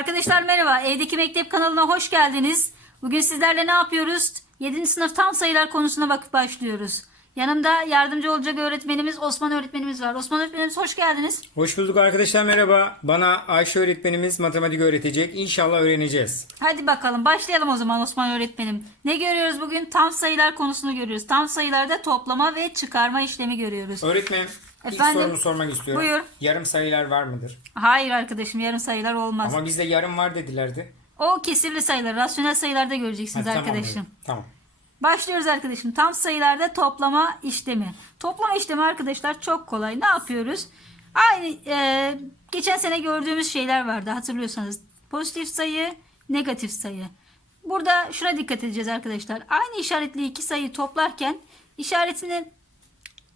Arkadaşlar merhaba. Evdeki Mektep kanalına hoş geldiniz. Bugün sizlerle ne yapıyoruz? 7. sınıf tam sayılar konusuna bakıp başlıyoruz. Yanımda yardımcı olacak öğretmenimiz Osman öğretmenimiz var. Osman öğretmenimiz hoş geldiniz. Hoş bulduk arkadaşlar merhaba. Bana Ayşe öğretmenimiz matematik öğretecek. İnşallah öğreneceğiz. Hadi bakalım başlayalım o zaman Osman öğretmenim. Ne görüyoruz bugün? Tam sayılar konusunu görüyoruz. Tam sayılarda toplama ve çıkarma işlemi görüyoruz. Öğretmenim ilk Efendim? sorumu sormak istiyorum. Buyur. Yarım sayılar var mıdır? Hayır arkadaşım yarım sayılar olmaz. Ama bizde yarım var dedilerdi. O kesirli sayılar, rasyonel sayılarda göreceksiniz Ha, tamam, arkadaşım. evet. Tamam. Başlıyoruz arkadaşım. Tam sayılarda toplama işlemi. Toplama işlemi arkadaşlar çok kolay. Ne yapıyoruz? Aynı e, geçen sene gördüğümüz şeyler vardı hatırlıyorsanız. Pozitif sayı, negatif sayı. Burada şuna dikkat edeceğiz arkadaşlar. Aynı işaretli iki sayı toplarken işaretini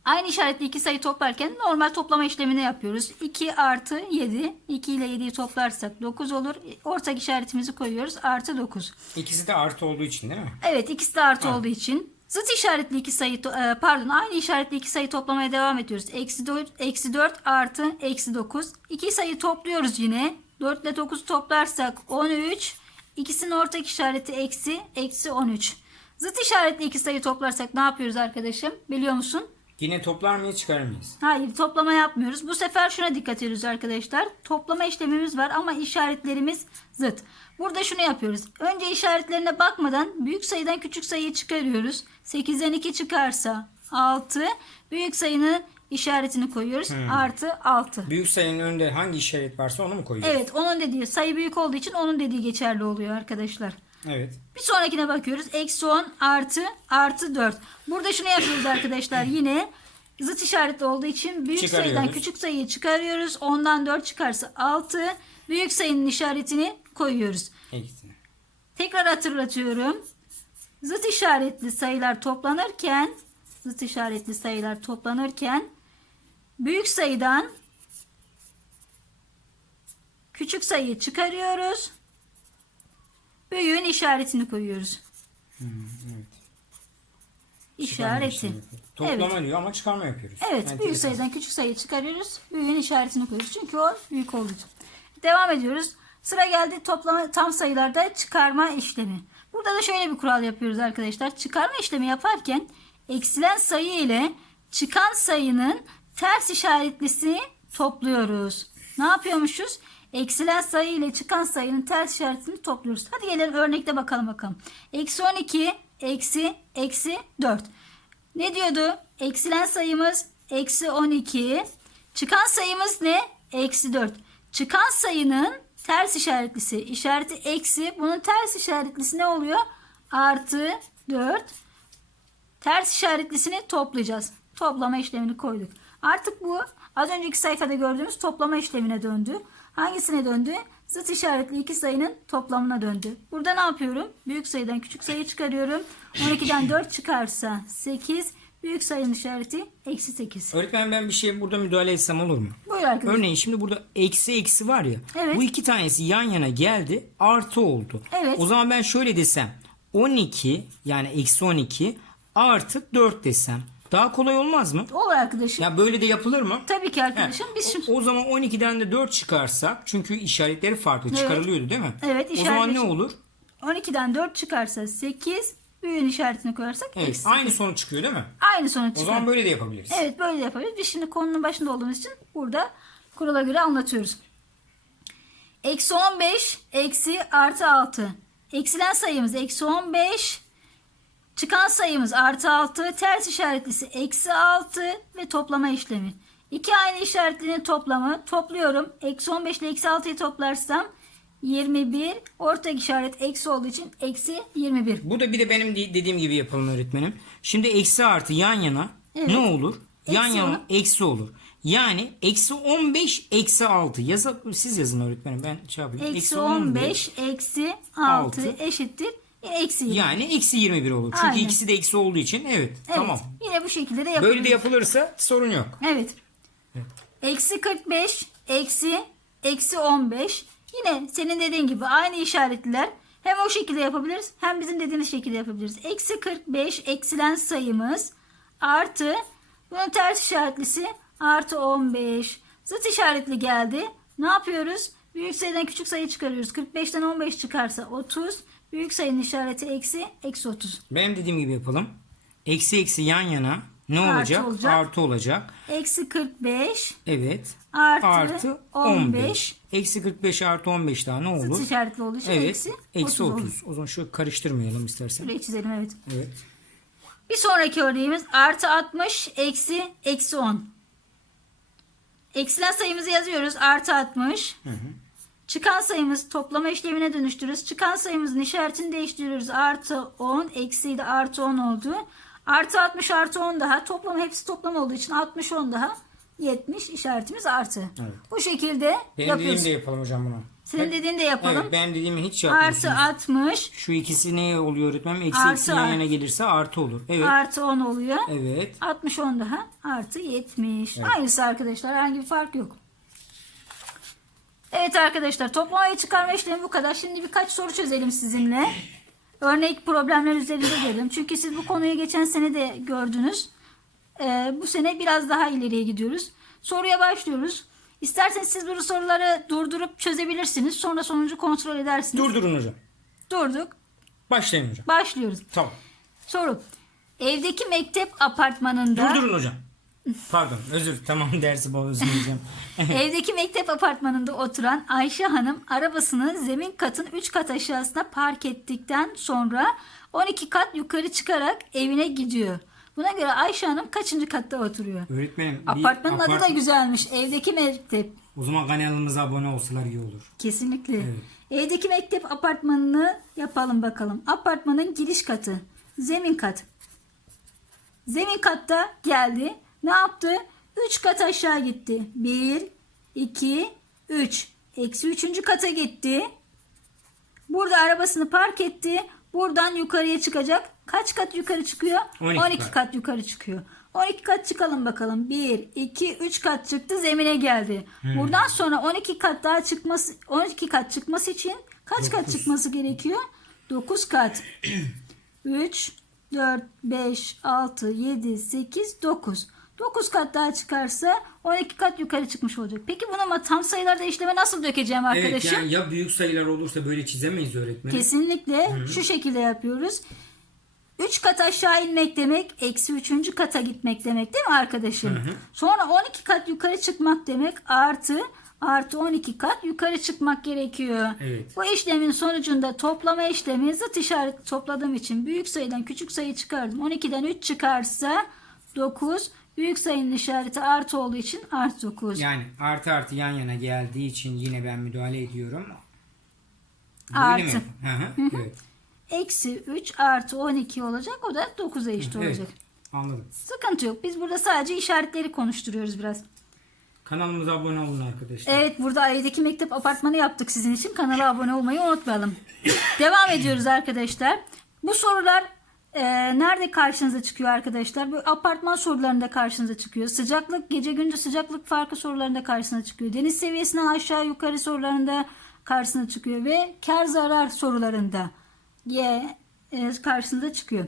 Aynı işaretli iki sayı toplarken normal toplama işlemini yapıyoruz. 2 artı 7. 2 ile 7'yi toplarsak 9 olur. Ortak işaretimizi koyuyoruz. Artı 9. İkisi de artı olduğu için değil mi? Evet ikisi de artı Ha. olduğu için zıt işaretli iki sayı e, pardon aynı işaretli iki sayı toplamaya devam ediyoruz. Eksi 4, eksi 4 artı eksi 9. İki sayı topluyoruz yine. 4 ile 9 toplarsak 13. İkisinin ortak işareti eksi eksi 13. Zıt işaretli iki sayı toplarsak ne yapıyoruz arkadaşım? Biliyor musun? Yine toplar mıyız çıkarır mıyız? Hayır toplama yapmıyoruz. Bu sefer şuna dikkat ediyoruz arkadaşlar. Toplama işlemimiz var ama işaretlerimiz zıt. Burada şunu yapıyoruz. Önce işaretlerine bakmadan büyük sayıdan küçük sayıyı çıkarıyoruz. 8'den 2 çıkarsa 6. Büyük sayının işaretini koyuyoruz. Artı 6. Büyük sayının önünde hangi işaret varsa onu mu koyuyoruz? Evet onun dediği sayı büyük olduğu için onun dediği geçerli oluyor arkadaşlar. Evet. Bir sonrakine bakıyoruz. Eksi 10 artı artı 4. Burada şunu yapıyoruz arkadaşlar. Yine zıt işaretli olduğu için büyük sayıdan küçük sayıyı çıkarıyoruz. 10'dan 4 çıkarsa 6. Büyük sayının işaretini koyuyoruz. İkisini. Tekrar hatırlatıyorum. Zıt işaretli sayılar toplanırken zıt işaretli sayılar toplanırken büyük sayıdan küçük sayıyı çıkarıyoruz. Büyüğün işaretini koyuyoruz. evet. İşareti. Toplama Evet. diyor ama çıkarma yapıyoruz. Evet, büyük Enteresan. sayıdan küçük sayıyı çıkarıyoruz. Büyüğün işaretini koyuyoruz. Çünkü o büyük için. Devam ediyoruz. Sıra geldi toplama tam sayılarda çıkarma işlemi. Burada da şöyle bir kural yapıyoruz arkadaşlar. Çıkarma işlemi yaparken eksilen sayı ile çıkan sayının ters işaretlisini topluyoruz. Ne yapıyormuşuz? Eksilen sayı ile çıkan sayının ters işaretini topluyoruz. Hadi gelelim örnekte bakalım bakalım. Eksi 12, eksi, eksi 4. Ne diyordu? Eksilen sayımız eksi 12. Çıkan sayımız ne? Eksi 4. Çıkan sayının ters işaretlisi. işareti eksi. Bunun ters işaretlisi ne oluyor? Artı 4. Ters işaretlisini toplayacağız. Toplama işlemini koyduk. Artık bu az önceki sayfada gördüğümüz toplama işlemine döndü. Hangisine döndü? Zıt işaretli iki sayının toplamına döndü. Burada ne yapıyorum? Büyük sayıdan küçük sayı çıkarıyorum. 12'den 4 çıkarsa 8. Büyük sayının işareti eksi 8. Öğretmen ben bir şey burada müdahale etsem olur mu? Buyur arkadaşlar. Örneğin şimdi burada eksi eksi var ya. Evet. Bu iki tanesi yan yana geldi artı oldu. Evet. O zaman ben şöyle desem 12 yani eksi 12 artı 4 desem daha kolay olmaz mı? Olur arkadaşım. Ya böyle de yapılır mı? Tabii ki arkadaşım. Biz O, şimdi o zaman 12'den de 4 çıkarsak çünkü işaretleri farklı çıkarılıyordu değil mi? Evet, O zaman ne olur? 12'den 4 çıkarsa 8. Büyüğün işaretini koyarsak Evet, eksi. aynı sonuç çıkıyor değil mi? Aynı sonuç O çıkar. zaman böyle de yapabiliriz. Evet böyle de yapabiliriz. Biz şimdi konunun başında olduğumuz için burada kurala göre anlatıyoruz. Eksi 15 eksi artı 6. Eksilen sayımız eksi 15. Çıkan sayımız artı 6. Ters işaretlisi eksi 6 ve toplama işlemi. İki aynı işaretlinin toplamı topluyorum. Eksi 15 ile eksi 6'yı toplarsam 21. Ortak işaret eksi olduğu için eksi 21. Bu da bir de benim de- dediğim gibi yapalım öğretmenim. Şimdi eksi artı yan yana ne olur? yan Eksi yana olur. eksi olur. Yani eksi 15 eksi 6. Yaza, siz yazın öğretmenim ben şey yapayım. Eksi 15 eksi 6 Altı. eşittir. Eksi 20. Yani eksi 21 olur. Çünkü Aynen. ikisi de eksi olduğu için evet, Evet. tamam. Yine bu şekilde de yapabiliriz. Böyle de yapılırsa sorun yok. Evet. Eksi 45, eksi, eksi 15. Yine senin dediğin gibi aynı işaretliler. Hem o şekilde yapabiliriz hem bizim dediğimiz şekilde yapabiliriz. Eksi 45 eksilen sayımız artı bunun ters işaretlisi artı 15. Zıt işaretli geldi. Ne yapıyoruz? Büyük sayıdan küçük sayı çıkarıyoruz. 45'ten 15 çıkarsa 30. Büyük sayının işareti eksi. Eksi 30. Benim dediğim gibi yapalım. Eksi eksi yan yana ne Artı olacak? olacak. Artı olacak. Eksi 45 Evet. artı, Artı 15. 15. Eksi 45 artı 15 daha ne olur? Zıt işaretli olduğu için Evet. eksi, Eksi 30. 30. olur. O zaman şöyle karıştırmayalım istersen. Şurayı çizelim evet. Evet. Bir sonraki örneğimiz artı 60 eksi eksi 10. Eksilen sayımızı yazıyoruz. Artı 60. Çıkan sayımız toplama işlemine dönüştürürüz. Çıkan sayımızın işaretini değiştiriyoruz. Artı 10 eksi de artı 10 oldu. Artı 60 artı 10 daha. Toplam hepsi toplam olduğu için 60 10 daha. 70 işaretimiz artı. Evet. Bu şekilde Benim yapıyoruz. dediğimi de yapalım hocam bunu. Senin dediğini de yapalım. Evet benim dediğimi hiç Artı yapmıyorsunuz. 60 Şu ikisi ne oluyor öğretmenim? Eksi Artı eksi yan artı. yana gelirse artı olur. Evet. artı 10 oluyor. Evet. 60 10 daha artı 70. Aynısı arkadaşlar. Herhangi bir fark yok. Evet arkadaşlar toplama ve çıkarma işlemi bu kadar. Şimdi birkaç soru çözelim sizinle. Örnek problemler üzerinde gelelim. Çünkü siz bu konuyu geçen sene de gördünüz. Ee, bu sene biraz daha ileriye gidiyoruz. Soruya başlıyoruz. İsterseniz siz bu soruları durdurup çözebilirsiniz. Sonra sonucu kontrol edersiniz. Durdurun hocam. Durduk. Başlayın hocam. Başlıyoruz. Tamam. Soru. Evdeki mektep apartmanında Durdurun hocam. Pardon özür tamam dersi bozmayacağım. Evdeki mektep apartmanında oturan Ayşe Hanım arabasını zemin katın 3 kat aşağısına park ettikten sonra 12 kat yukarı çıkarak evine gidiyor. Buna göre Ayşe Hanım kaçıncı katta oturuyor? Öğretmenim bir Apartmanın adı da apart- güzelmiş. Evdeki mektep. O zaman kanalımıza abone olsalar iyi olur. Kesinlikle. Evet. Evdeki mektep apartmanını yapalım bakalım. Apartmanın giriş katı. Zemin kat. Zemin katta geldi. Ne yaptı? 3 kat aşağı gitti. 1, 2, 3. Eksi 3. kata gitti. Burada arabasını park etti. Buradan yukarıya çıkacak. Kaç kat yukarı çıkıyor? 12 12, kat. kat yukarı çıkıyor. 12 kat çıkalım bakalım. 1, 2, 3 kat çıktı zemine geldi. Buradan sonra 12 kat daha çıkması 12 kat çıkması için kaç kat çıkması gerekiyor? 9 kat. 3, 4, 5, 6, 7, 8, 9. 9 kat daha çıkarsa 12 kat yukarı çıkmış olacak. Peki bunu ama tam sayılarda işleme nasıl dökeceğim Evet arkadaşım? yani ya büyük sayılar olursa böyle çizemeyiz öğretmenim. Kesinlikle şu şekilde yapıyoruz. 3 kat aşağı inmek demek eksi 3. kata gitmek demek değil mi arkadaşım? Sonra 12 kat yukarı çıkmak demek artı artı 12 kat yukarı çıkmak gerekiyor. Evet. Bu işlemin sonucunda toplama işlemi zıt işaret topladığım için büyük sayıdan küçük sayı çıkardım. 12'den 3 çıkarsa 9. Büyük sayının işareti artı olduğu için artı 9. Yani artı artı yan yana geldiği için yine ben müdahale ediyorum. Böyle Artı. mi? Hı hı. Evet. Eksi 3 artı 12 olacak. O da 9'a eşit evet. olacak. Anladım. Sıkıntı yok. Biz burada sadece işaretleri konuşturuyoruz biraz. Kanalımıza abone olun arkadaşlar. Evet burada ailedeki mektep apartmanı yaptık sizin için. Kanala abone olmayı unutmayalım. Devam ediyoruz arkadaşlar. Bu sorular e, nerede karşınıza çıkıyor arkadaşlar? Bu apartman sorularında karşınıza çıkıyor. Sıcaklık, gece gündüz sıcaklık farkı sorularında karşınıza çıkıyor. Deniz seviyesinden aşağı yukarı sorularında karşısına çıkıyor. Ve kar zarar sorularında ye, e, karşınıza çıkıyor.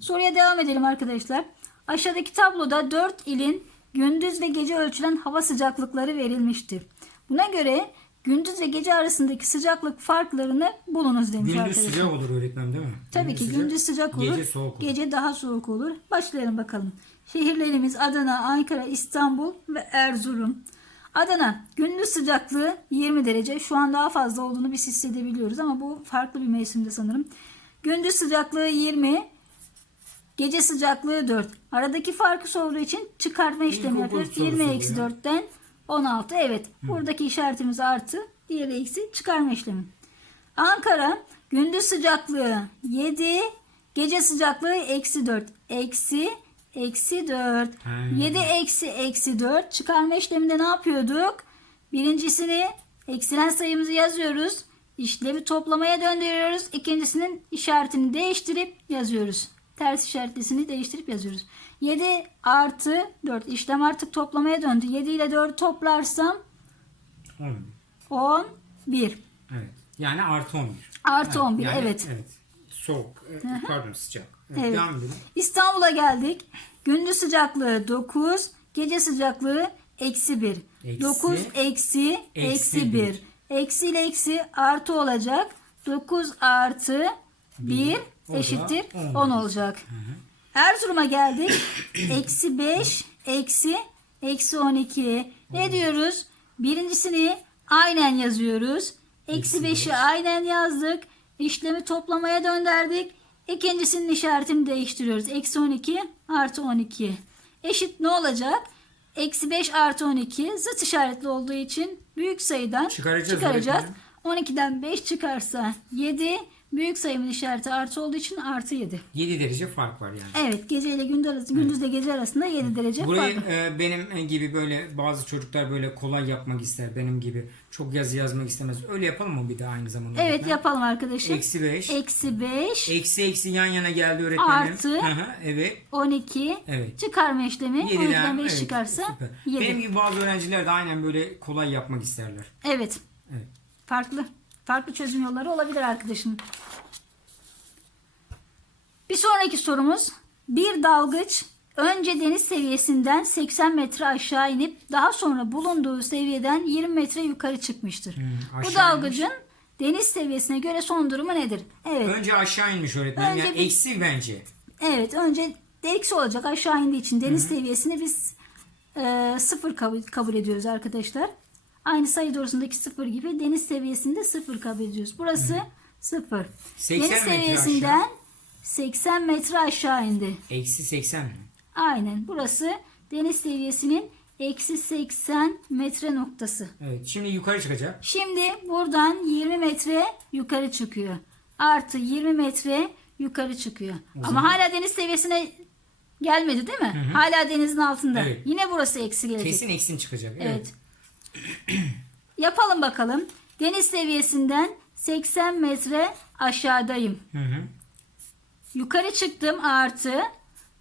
Soruya devam edelim arkadaşlar. Aşağıdaki tabloda 4 ilin gündüz ve gece ölçülen hava sıcaklıkları verilmiştir. Buna göre gündüz ve gece arasındaki sıcaklık farklarını bulunuz demiş Gündüz arkadaşlar. sıcak olur öğretmenim değil mi? Tabii ki gündüz sıcak olur. Gece soğuk olur. Gece daha soğuk olur. Başlayalım bakalım. Şehirlerimiz Adana, Ankara, İstanbul ve Erzurum. Adana gündüz sıcaklığı 20 derece. Şu an daha fazla olduğunu biz hissedebiliyoruz ama bu farklı bir mevsimde sanırım. Gündüz sıcaklığı 20, gece sıcaklığı 4. Aradaki farkı sorduğu için çıkartma işlemi yapıyoruz. sorusu 20 bu eksi ya. 4'ten 16. Evet. Buradaki işaretimiz artı. Diğeri eksi çıkarma işlemi. Ankara gündüz sıcaklığı 7, gece sıcaklığı eksi 4. Eksi, eksi 4. Hmm. 7 eksi eksi 4. Çıkarma işleminde ne yapıyorduk? Birincisini eksilen sayımızı yazıyoruz. İşlemi toplamaya döndürüyoruz. İkincisinin işaretini değiştirip yazıyoruz. Ters işaretlisini değiştirip yazıyoruz. 7 artı 4. İşlem artık toplamaya döndü. 7 ile 4 toplarsam 11. 11. Evet. Yani artı 11. Artı 11 yani- evet. Evet. Soğuk. e, Pardon sıcak. Evet, Evet. Devam edelim. İstanbul'a geldik. Gündüz sıcaklığı 9, gece sıcaklığı eksi 1. Eksi, 9 eksi eksi eksi bir. 1. Eksi ile eksi artı olacak. 9 artı 1 O da eşittir 10 10 olacak. Erzurum'a geldik. eksi 5 eksi eksi 12. Ne diyoruz? Birincisini aynen yazıyoruz. Eksi 5'i aynen yazdık. İşlemi toplamaya döndürdük. İkincisinin işaretini değiştiriyoruz. Eksi 12 artı 12. Eşit ne olacak? Eksi 5 artı 12 zıt işaretli olduğu için büyük sayıdan Çıkaracağız çıkaracağız. öğretmenim. 12'den 5 çıkarsa 7. Büyük sayımın işareti artı olduğu için artı 7. 7 derece fark var yani. Evet gece ile gündüz arası, gündüzle gece arasında 7 derece Burayı fark. var. e, benim gibi böyle bazı çocuklar böyle kolay yapmak ister benim gibi. Çok yazı yazmak istemez. Öyle yapalım mı bir de aynı zamanda? Evet öğretmen? yapalım arkadaşım. Eksi 5. Eksi 5 Eksi eksi yan yana geldi öğretmenim. Artı. Hı hı, evet. 12 Evet. çıkarma işlemi 12'den 7'den 5 evet, çıkarsa süper. 7. Benim gibi bazı öğrenciler de aynen böyle kolay yapmak isterler. Evet. Evet. Farklı. Farklı çözüm yolları olabilir arkadaşım. Bir sonraki sorumuz. Bir dalgıç önce deniz seviyesinden 80 metre aşağı inip daha sonra bulunduğu seviyeden 20 metre yukarı çıkmıştır. Hmm, Bu dalgıcın deniz seviyesine göre son durumu nedir? Evet. Önce aşağı inmiş öğretmenim. Önce yani bir- eksi bence. Evet önce eksi olacak aşağı indiği için deniz seviyesini biz e, sıfır kabul, kabul ediyoruz arkadaşlar. Aynı sayı doğrusundaki sıfır gibi deniz seviyesinde sıfır kabul ediyoruz. Burası sıfır. 80 Deniz metre seviyesinden aşağı. 80 metre aşağı indi. Eksi 80 mi? Aynen burası deniz seviyesinin eksi 80 metre noktası. Evet. Şimdi yukarı çıkacak. Şimdi buradan 20 metre yukarı çıkıyor. Artı 20 metre yukarı çıkıyor. Ama hala deniz seviyesine gelmedi değil mi? Hala denizin altında. Evet. Yine burası eksi gelecek. Kesin eksin çıkacak. Evet. Evet. Yapalım bakalım. Deniz seviyesinden 80 metre aşağıdayım. Hı hı. Yukarı çıktım artı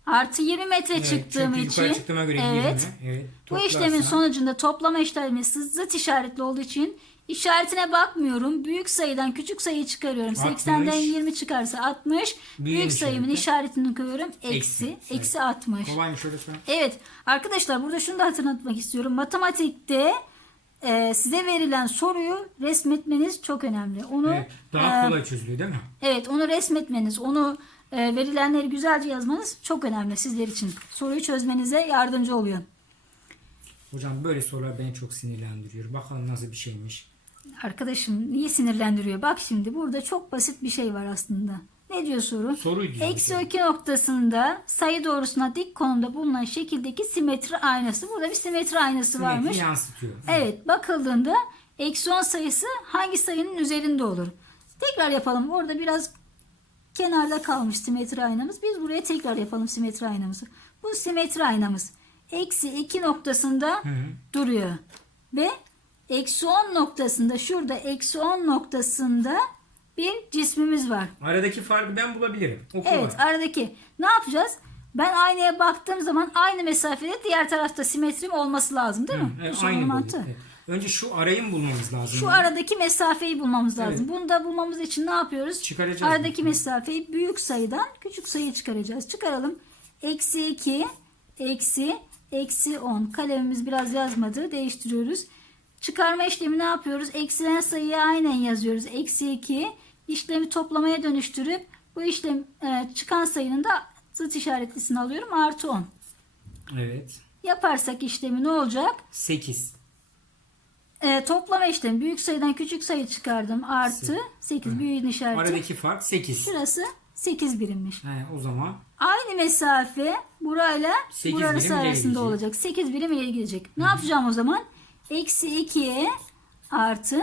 artı 20 metre Evet, çıktığım çünkü için. yukarı çıktığıma göre evet. 20. Evet. Bu işlemin sonucunda toplama işlemi zıt işaretli olduğu için işaretine bakmıyorum. Büyük sayıdan küçük sayıyı çıkarıyorum. 80'den 60. 20 çıkarsa 60. Büyüğün Büyük sayımın işareti. işaretini koyuyorum. Eksi. Eksi. Eksi 60. Kolaymış öğretmenim. Evet arkadaşlar burada şunu da hatırlatmak istiyorum. Matematikte e, size verilen soruyu resmetmeniz çok önemli. Onu Evet. Daha e, kolay çözülüyor değil mi? Evet onu resmetmeniz, onu e, verilenleri güzelce yazmanız çok önemli sizler için. Soruyu çözmenize yardımcı oluyor. Hocam böyle sorular beni çok sinirlendiriyor. Bakalım nasıl bir şeymiş. Arkadaşım niye sinirlendiriyor? Bak şimdi burada çok basit bir şey var aslında. Ne diyor soru? Soruyu diyor. Eksi 2 noktasında sayı doğrusuna dik konumda bulunan şekildeki simetri aynası. Burada bir simetri aynası Simetri varmış. yansıtıyor. Evet bakıldığında eksi 10 sayısı hangi sayının üzerinde olur? Tekrar yapalım. Orada biraz kenarda kalmış simetri aynamız. Biz buraya tekrar yapalım simetri aynamızı. Bu simetri aynamız. Eksi 2 noktasında hı. duruyor. Ve eksi 10 noktasında şurada eksi 10 noktasında bir cismimiz var. Aradaki farkı ben bulabilirim. O kolay. Evet aradaki. Ne yapacağız? Ben aynaya baktığım zaman aynı mesafede diğer tarafta simetrim olması lazım değil mi? Evet, Bu sorunun aynı mantığı. Evet. Önce şu arayı mı bulmamız lazım? Şu yani? aradaki mesafeyi bulmamız lazım. Evet. Bunu da bulmamız için ne yapıyoruz? Çıkaracağız Aradaki bunu. mesafeyi büyük sayıdan küçük sayı çıkaracağız. Çıkaralım. Eksi 2, eksi, eksi 10. Kalemimiz biraz yazmadı. Değiştiriyoruz. Çıkarma işlemi ne yapıyoruz? Eksilen sayıyı aynen yazıyoruz. Eksi 2. İşlemi toplamaya dönüştürüp bu işlem e, çıkan sayının da zıt işaretlisini alıyorum. Artı 10. Evet. Yaparsak işlemi ne olacak? 8. E, toplama işlemi büyük sayıdan küçük sayı çıkardım. Artı 8 büyüğün işareti. Aradaki fark 8. Şurası 8 birimmiş. He, o zaman Aynı mesafe burayla Sekiz burası birim ileri arasında gidecek. olacak. 8 birim ileri gidecek. Ne yapacağım o zaman? Eksi 2'ye artı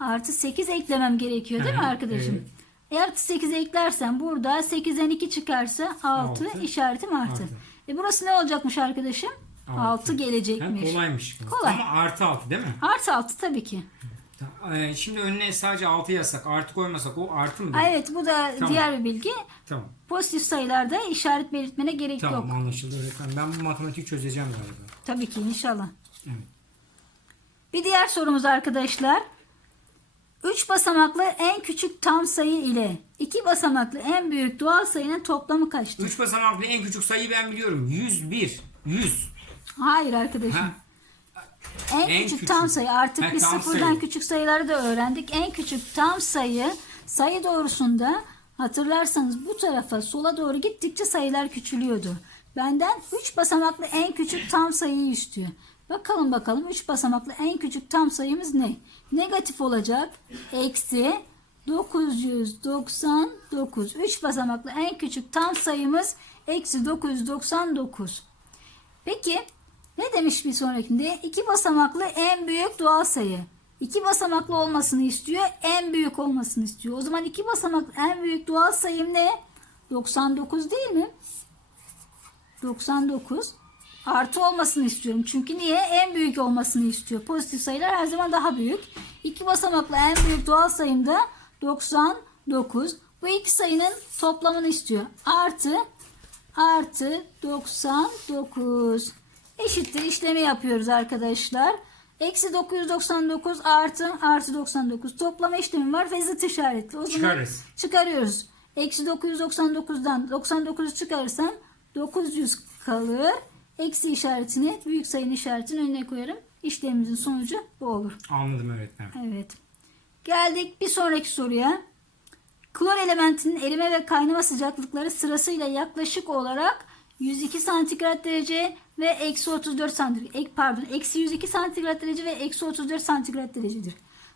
artı 8 eklemem gerekiyor değil mi Hı arkadaşım? evet. E artı 8 eklersen burada 8'den 2 çıkarsa 6 Altı. işaretim artı. Artı. E burası ne olacakmış arkadaşım? 6, Altı. Hem gelecekmiş. kolaymış. Kolay. Ama artı 6 değil mi? Artı 6 tabii ki. E, Şimdi önüne sadece 6 yazsak artı koymasak o artı mı? Değil? evet bu da Tamam. diğer bir bilgi. Tamam. Pozitif sayılarda işaret belirtmene gerek Tamam yok. anlaşıldı öğretmen. Ben bu matematik çözeceğim galiba. Tabii ki inşallah. Evet. Bir diğer sorumuz arkadaşlar. 3 basamaklı en küçük tam sayı ile 2 basamaklı en büyük doğal sayının toplamı kaçtır? 3 basamaklı en küçük sayıyı ben biliyorum. 101. 100. Hayır arkadaşım. Ha. En, En küçük, küçük. tam sayı. Artık Ha, biz sıfırdan sayı. küçük sayıları da öğrendik. En küçük tam sayı sayı doğrusunda hatırlarsanız bu tarafa sola doğru gittikçe sayılar küçülüyordu. Benden 3 basamaklı en küçük tam sayıyı istiyor. Bakalım bakalım 3 basamaklı en küçük tam sayımız ne? Negatif olacak. Eksi 999. 3 basamaklı en küçük tam sayımız eksi 999. Peki ne demiş bir sonrakinde? İki basamaklı en büyük doğal sayı. İki basamaklı olmasını istiyor, en büyük olmasını istiyor. O zaman iki basamaklı en büyük doğal sayım ne? 99 değil mi? 99 artı olmasını istiyorum. Çünkü niye? En büyük olmasını istiyor. Pozitif sayılar her zaman daha büyük. İki basamaklı en büyük doğal sayım da 99. Bu iki sayının toplamını istiyor. Artı artı 99 eşittir işlemi yapıyoruz arkadaşlar. Eksi 999 artı artı 99 toplama işlemi var ve zıt işaretli. O zaman Çıkarırız. çıkarıyoruz. Eksi 999'dan 99'u çıkarırsam 900 kalır. Eksi işaretini büyük sayının işaretini önüne koyarım. İşlemimizin sonucu bu olur. Anladım öğretmenim. Evet. Geldik bir sonraki soruya. Klor elementinin erime ve kaynama sıcaklıkları sırasıyla yaklaşık olarak 102 santigrat derece ve eksi 34 santigrat, pardon, eksi 102 santigrat derece ve eksi 34 santigrat derecedir.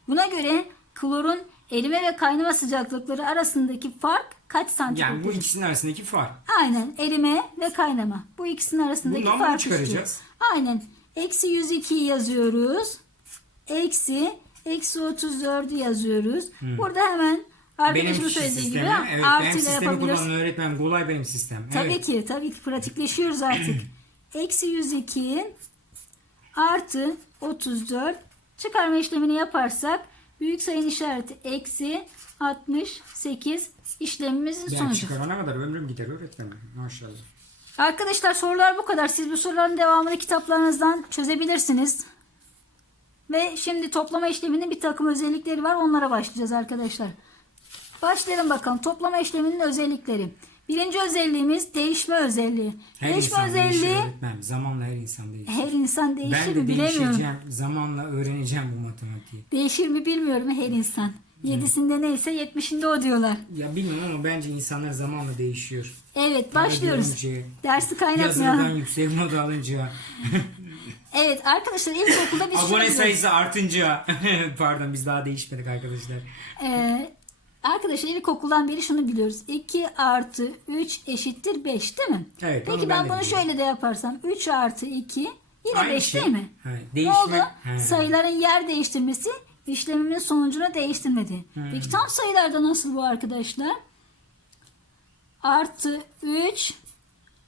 Buna göre klorun erime ve kaynama sıcaklıkları arasındaki fark kaç santigrat Yani bu ikisinin arasındaki fark. Aynen erime ve kaynama. Bu ikisinin arasındaki Bundan farkı çıkaracağız. istiyor. Aynen. Eksi 102'yi yazıyoruz. Eksi eksi 34'ü yazıyoruz. Burada hemen Benim arkadaşımın söylediği gibi. Evet, benim artıyla sistemi yapabiliriz. kullanan öğretmenim. Kolay benim sistem. Tabii evet. ki tabii ki pratikleşiyoruz artık. Eksi 102 artı 34 çıkarma işlemini yaparsak büyük sayının işareti eksi 68 işlemimizin Ben sonucu. çıkarana kadar ömrüm gider öğretmenim. Maşallah. Arkadaşlar sorular bu kadar. Siz bu soruların devamını kitaplarınızdan çözebilirsiniz. Ve şimdi toplama işleminin bir takım özellikleri var. Onlara başlayacağız arkadaşlar. Başlayalım bakalım. Toplama işleminin özellikleri. Birinci özelliğimiz değişme özelliği. Her değişme insan değişir özelliği öğretmenim. Zamanla her insan değişir. her insan değişir ben de mi bilemiyorum. değişeceğim. Zamanla öğreneceğim bu matematiği. Değişir mi bilmiyorum her insan. Yedisinde neyse yetmişinde o diyorlar. Ya bilmiyorum ama bence insanlar zamanla değişiyor. Evet başlıyoruz. görünce, Dersi Yazılıdan kaynatmayalım. yüksek not alınca, Evet arkadaşlar ilkokulda biz abone sayısı artınca. Pardon biz daha değişmedik arkadaşlar. Ee, arkadaşlar ilkokuldan beri şunu biliyoruz. 2 artı 3 eşittir 5 değil mi? Evet, Peki ben ben, bunu biliyorum. şöyle de yaparsam 3 artı 2 yine Aynı 5 şey. değil mi? Ne değişme- oldu? Ha. Sayıların yer değiştirmesi işlemimin sonucunu değiştirmedi. Peki tam sayılarda nasıl bu arkadaşlar? Artı 3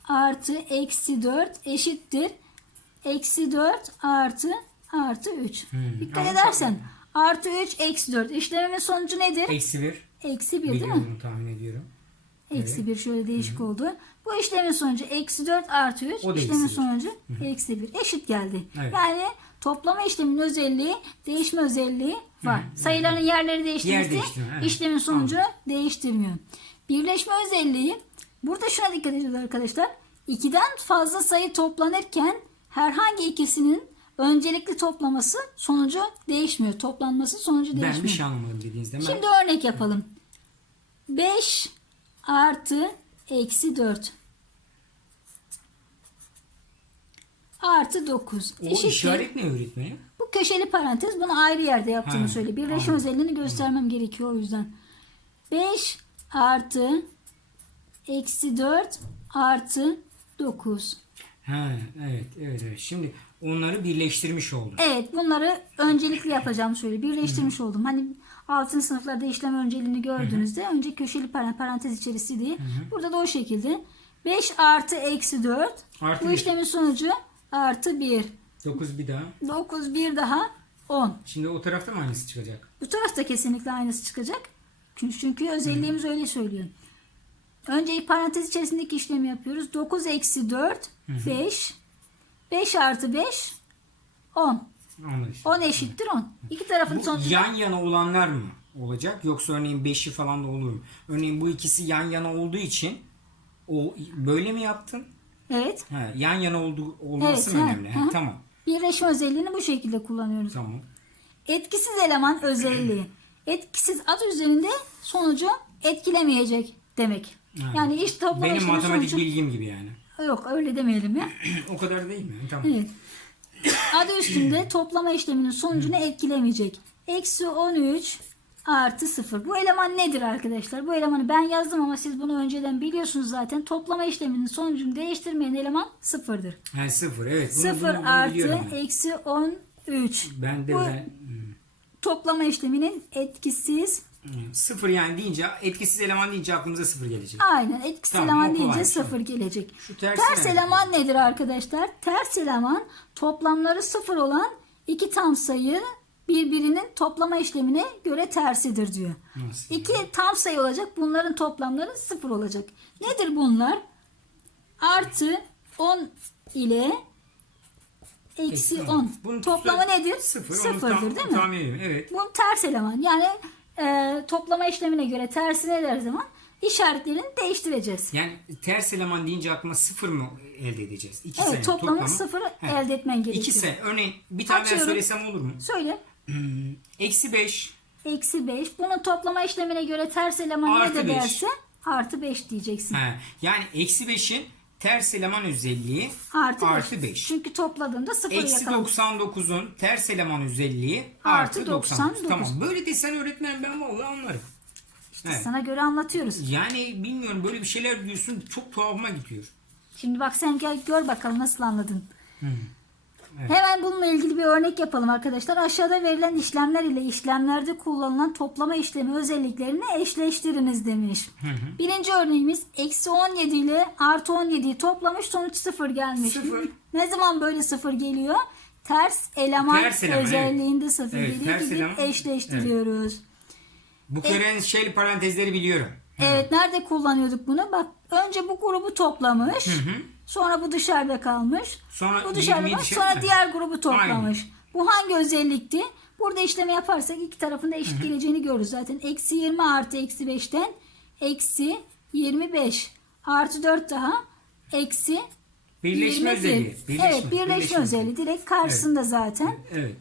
artı eksi 4 eşittir. Eksi 4 artı artı 3. Dikkat ama edersen artı 3 eksi 4. İşlemimin sonucu nedir? Eksi bir. Eksi 1 değil mi? Biliyorum tahmin ediyorum. Eksi 1 şöyle değişik oldu. Bu işlemin sonucu eksi 4 artı 3. O da işlemin eksi bir. sonucu eksi 1. Eşit geldi. Evet. Yani toplama işleminin özelliği değişme özelliği var. Sayıların yerleri değiştirmesi değiştirme, evet. işlemin sonucu değiştirmiyor. Birleşme özelliği burada şuna dikkat ediyoruz arkadaşlar. İkiden fazla sayı toplanırken herhangi ikisinin öncelikli toplaması sonucu değişmiyor. Toplanması sonucu değişmiyor. Ben bir şey anlamadım dediğinizde. Ben Şimdi örnek yapalım. 5 artı eksi 4 artı 9 o eşittir. işaret ne öğretmenim? Bu köşeli parantez bunu ayrı yerde yaptığımı Ha, söyle. Birleşim özelliğini göstermem gerekiyor o yüzden. 5 artı eksi 4 artı 9. Ha, evet, evet, evet. Şimdi onları birleştirmiş oldum. Evet bunları öncelikli yapacağım şöyle birleştirmiş oldum. Hani 6. sınıflarda işlem önceliğini gördüğünüzde önce köşeli par- parantez içerisiydi. Burada da o şekilde. 5 artı eksi 4 Artı bu bir. işlemin sonucu artı 1. 9 bir daha. 9 bir daha 10. Şimdi o tarafta mı aynısı çıkacak? Bu tarafta kesinlikle aynısı çıkacak. Çünkü, çünkü özelliğimiz öyle söylüyor. Önce parantez içerisindeki işlemi yapıyoruz. 9 eksi 4 5 5 artı 5 10. Anladım. 10 eşittir 10. İki tarafın Bu sonucu yan yana olanlar mı olacak? Yoksa örneğin 5'i falan da olur mu? Örneğin bu ikisi yan yana olduğu için o böyle mi yaptın? Evet. Ha, yan yana oldu, olması Evet, mı ha, önemli? hı. tamam. birleşme özelliğini bu şekilde kullanıyoruz. Tamam. Etkisiz eleman özelliği. Etkisiz adı üzerinde sonucu etkilemeyecek demek. Ha. Yani iş toplama Benim matematik sonucu... bilgim gibi yani. Yok öyle demeyelim ya. o kadar değil mi? Tamam. Evet. Adı üstünde toplama işleminin sonucunu etkilemeyecek. Eksi 13 artı 0. Bu eleman nedir arkadaşlar? Bu elemanı ben yazdım ama siz bunu önceden biliyorsunuz zaten. Toplama işleminin sonucunu değiştirmeyen eleman sıfırdır. Yani sıfır evet. Bunu, 0 bunu- bunu artı eksi 13. Ben de Bu ben, toplama işleminin etkisiz sıfır yani deyince etkisiz eleman deyince aklımıza sıfır gelecek. Aynen etkisiz Tamam, eleman o deyince kolay. sıfır gelecek. Şu tersi Ters ne? eleman nedir arkadaşlar? Ters eleman toplamları sıfır olan iki tam sayı birbirinin toplama işlemine göre tersidir diyor. Nasıl? İki tam sayı olacak. Bunların toplamları sıfır olacak. Nedir bunlar? Artı 10 ile eksi 10. Bunun Toplamı nedir? Sıfır. Sıfırdır değil mi? Ediyorum. Evet. Bu ters eleman. Yani e, toplama işlemine göre tersine her zaman işaretlerini değiştireceğiz. Yani ters eleman deyince aklıma sıfır mı elde edeceğiz? İki Evet, sayı toplamı sıfırı elde etmen gerekiyor. İki sayı. Örneğin bir tane Açıyorum. söylesem olur mu? Söyle. Hmm, Eksi beş Eksi 5. Bunun toplama işlemine göre ters eleman Artı ne de derse artı 5 diyeceksin. He, yani eksi 5'in ters eleman özelliği Artı 5. artı 5. Çünkü topladığında sıfırı Eksi yakaladın. 99'un ters eleman özelliği Artı artı 99. 99. Tamam böyle desen öğretmen ben vallahi anlarım. Evet. Sana göre anlatıyoruz. Yani bilmiyorum böyle bir şeyler diyorsun çok tuhafıma gidiyor. Şimdi bak sen gel gör bakalım nasıl anladın. Evet. Hemen bununla ilgili bir örnek yapalım arkadaşlar. Aşağıda verilen işlemler ile işlemlerde kullanılan toplama işlemi özelliklerini eşleştiriniz demiş. Birinci örneğimiz eksi 17 ile artı 17'yi toplamış sonuç sıfır gelmiş. Sıfır. Ne zaman böyle sıfır geliyor? Ters eleman, Ters eleman, özelliğinde sıfır Evet, geliyor. ters Gidip eşleştiriyoruz. Bu kören şeyli parantezleri biliyorum. Evet nerede kullanıyorduk bunu? Bak önce bu grubu toplamış. Sonra bu dışarıda kalmış. Sonra bu dışarıda 27 kalmış. şey- Sonra Evet. diğer grubu toplamış. Bu hangi özellikti? Burada işlemi yaparsak iki tarafında eşit geleceğini görürüz zaten. Eksi 20 artı eksi 5'ten eksi 25 artı 4 daha eksi Birleşme 21. özelliği. Birleşme, evet birleşme, özelliği direkt karşısında zaten. Evet.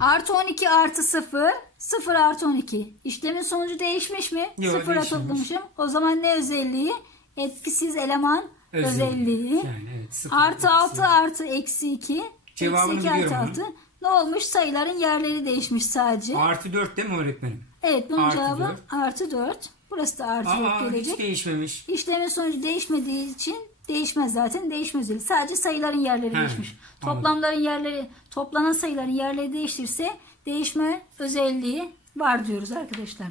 Artı 12 artı 0. 0 artı 12. İşlemin sonucu değişmiş mi? Yok, Sıfıra değişmemiş. toplamışım. O zaman ne özelliği? Etkisiz eleman özelliği. Yani evet. Sıfır, Artı eksi. 6 artı eksi 2. Cevabını eksi 2 artı biliyorum 6. Ne olmuş? Sayıların yerleri değişmiş sadece. Artı 4 değil mi öğretmenim? evet bunun artı cevabı dört. artı 4. Burası da artı 4 Aa hiç gelecek. değişmemiş. İşlemin sonucu değişmediği için değişmez zaten. Değişmez özelliği. Sadece sayıların yerleri He, değişmiş. anladım. Toplamların yerleri, toplanan sayıların yerleri değiştirse değişme özelliği var diyoruz arkadaşlar.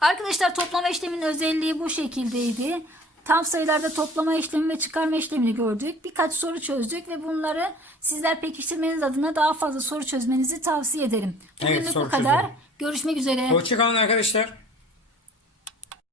Arkadaşlar toplama işleminin özelliği bu şekildeydi. Tam sayılarda toplama işlemi ve çıkarma işlemini gördük. Birkaç soru çözdük ve bunları sizler pekiştirmeniz adına daha fazla soru çözmenizi tavsiye ederim. Evet, Bugünlük soru bu kadar. çözelim. Görüşmek üzere. Hoşçakalın arkadaşlar.